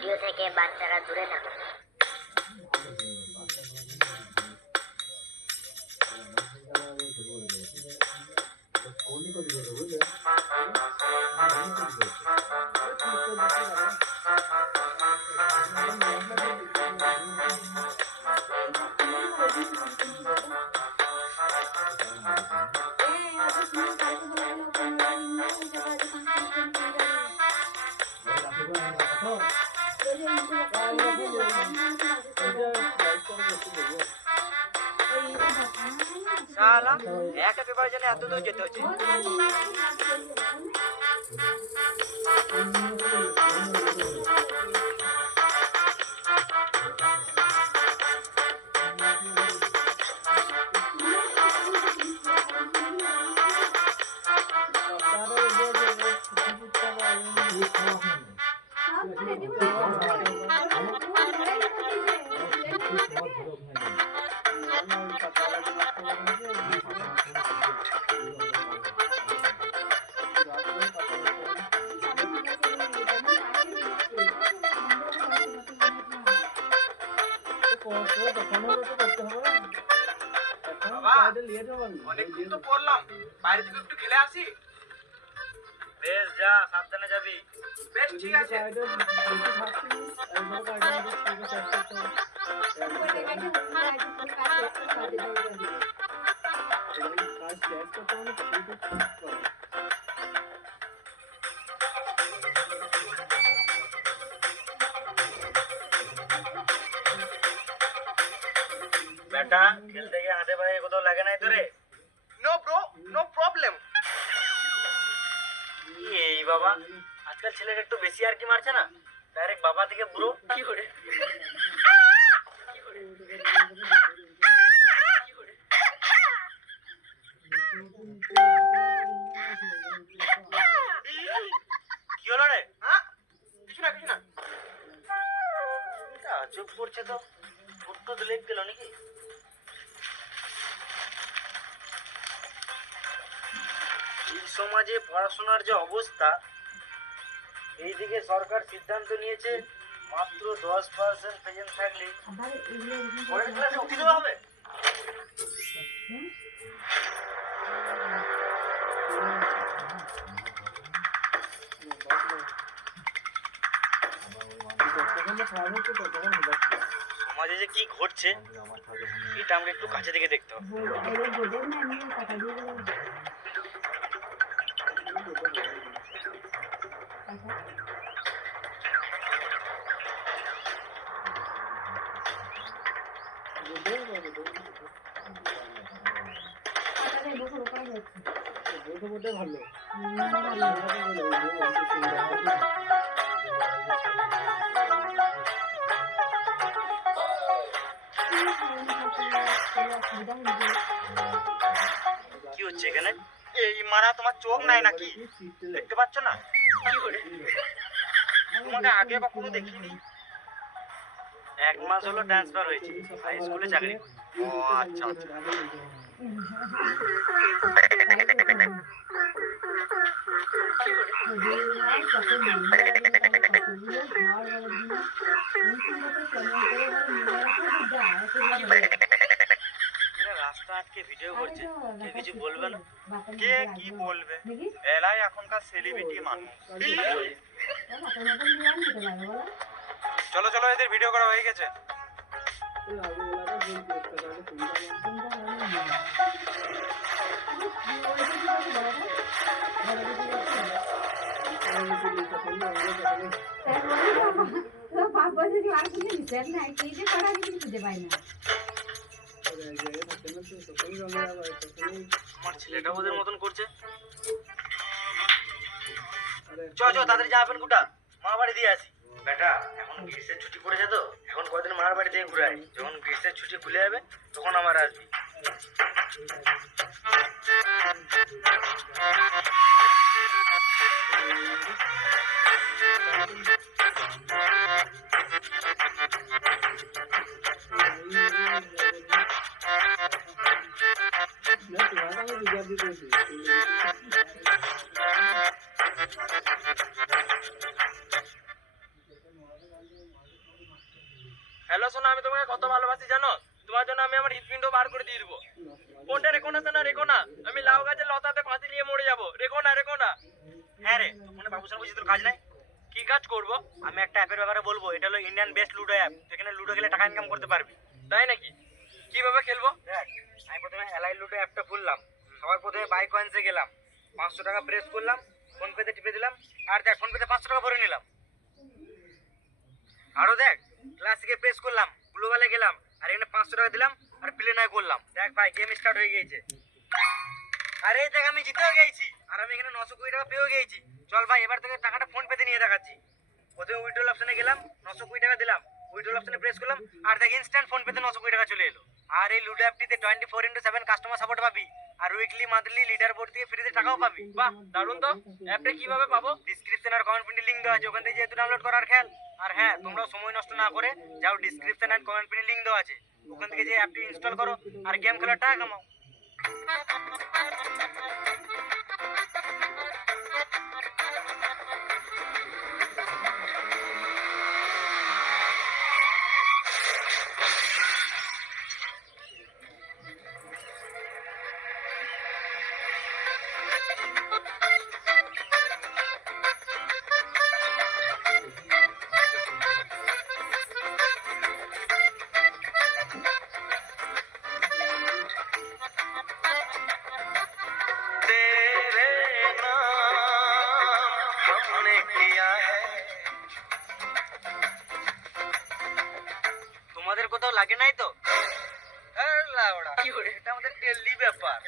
Video থেকে বাচ্চারা দূরে থাকুন। শালা একটা পেপারের জন্য এত দূর যেতে হচ্ছে। অনেকক্ষণ তো পড়লাম, বাইরে থেকে একটু খেলে আসি। বেশ যা, সাবধানে যাবি। বেশ ঠিক আছে। বেটা খেলতে গিয়ে হাতে পায়ে কোথাও লাগে নাই তোরে? No bro, no problem. এই বাবা, আজকাল ছেলেরা একটু বেশি আর কি মারছে না? ডাইরেক্ট বাবা থেকে ব্রো কি করে? কি হলো রে? কিছু না, কিছু না। চুপ করছে তো, ছোট্ট তো লেগ গেল নাকি? এই সমাজে পড়াশোনার যে অবস্থা, এইদিকে সরকার সিদ্ধান্ত নিয়েছে মাত্র 10% প্রেজেন্ট থাকলে পরের ক্লাসে উঠে দেওয়া হবে। সমাজে যে কি ঘটছে এটা আমাকে একটু কাছে থেকে দেখতে হবে। কি হচ্ছে এখানে? এই মারা, তোমার চোখ নাই নাকি? দেখতে পাচ্ছ না? কি করে? তোমাকে আগে কখনো দেখিনি। 1 মাস হলো ট্রান্সফার হয়েছে, হাই স্কুলে চাকরি করি। ও আচ্ছা আচ্ছা। রাস্তা আটকে ভিডিও করছে, কেউ কিছু বলবে না? কে কি বলবে? এলাই এখনকার সেলিব্রিটি মানুষ। চলো চলো, এদের ভিডিও করা হয়ে গেছে। আমার ছেলেটা ওদের মতন করছে। চ চ, তাদের যা আপেল কুটা, মা বাড়ি দিয়ে আসি। বেটা এখন গ্রীষ্মের ছুটি পড়েছে তো, এখন কয়দিন মার বাড়ি থেকে ঘুরে আয়। যখন গ্রীষ্মের ছুটি খুলে যাবে তখন আমার আসবি। হ্যালো সোনা, আমি তোমাকে কত ভালোবাসি জানো? তোমার জন্য আমি আমার হৃৎপিণ্ড বার করে দিয়ে দেবো। ফোনটা রেখো না সোনা, রেখো না। আমি লাউ গাছের লতাতে ফাঁসি নিয়ে মরে যাবো। রেখো না, রেখো না। হ্যাঁ রে, তুই ফোনে বাবুসান বুঝি তোর কাজ নাই? কি কাজ করবো? আমি একটা অ্যাপের ব্যাপারে বলবো, এটা হলো ইন্ডিয়ান বেস্ট লুডো অ্যাপ। তুই এখানে লুডো খেলে টাকা ইনকাম করতে পারবি। তাই নাকি? কিভাবে খেলবো? দেখ, আমি প্রথমে এলআই লুডো অ্যাপটা খুললাম। সবার প্রথমে বাই কয়েন্সে গেলাম, 500 টাকা প্রেস করলাম, ফোন পেতে টিপে দিলাম, আর দেখ ফোন পেতে 500 টাকা ভরে নিলাম। আরো দেখ, ক্লাসিকে প্রেস করলাম, গ্লোবালে গেলাম, আর এখানে 500 টাকা দিলাম, আর প্লে নয় করলাম। দেখ ভাই, গেম স্টার্ট হয়ে গিয়েছে। আরে দেখ, আমি জিতেও গেছি, আর আমি এখানে 920 টাকা পেয়েও গেছি। চল ভাই, এবার থেকে টাকাটা ফোন পেতে নিয়ে দেখাচ্ছি। প্রথমে উইথড্রল অপশনে গেলাম, 920 টাকা দিলাম, উইথড্রল অপশনে প্রেস করলাম, আর দেখ ইনস্ট্যান্ট ফোন পেতে 920 টাকা চলে এলো। আর এই লুডো অ্যাপটিতে 24x7 কাস্টমার সাপোর্ট পাবি, আর উইকলি মান্থলি লিডার বোর্ড থেকে ফ্রিতে টাকাও পাবি। বাহ, দারুণ তো। অ্যাপটা কিভাবে পাবো? ডিসক্রিপশন আর কমেন্ট পিনে লিংক দেওয়া আছে, ওখান থেকে যেহেতু ডাউনলোড করার খেয়াল। আর হ্যাঁ, তোমরাও সময় নষ্ট না করে যাও, ডিসক্রিপশন আর কমেন্ট পিনে লিংক দেওয়া আছে, ওখান থেকে যে অ্যাপটি ইনস্টল করো আর গেম খেলার টাকা কামাও। তোমাদের কোথাও লাগে নাই তো? এটা আমাদের ডেইলি ব্যাপার।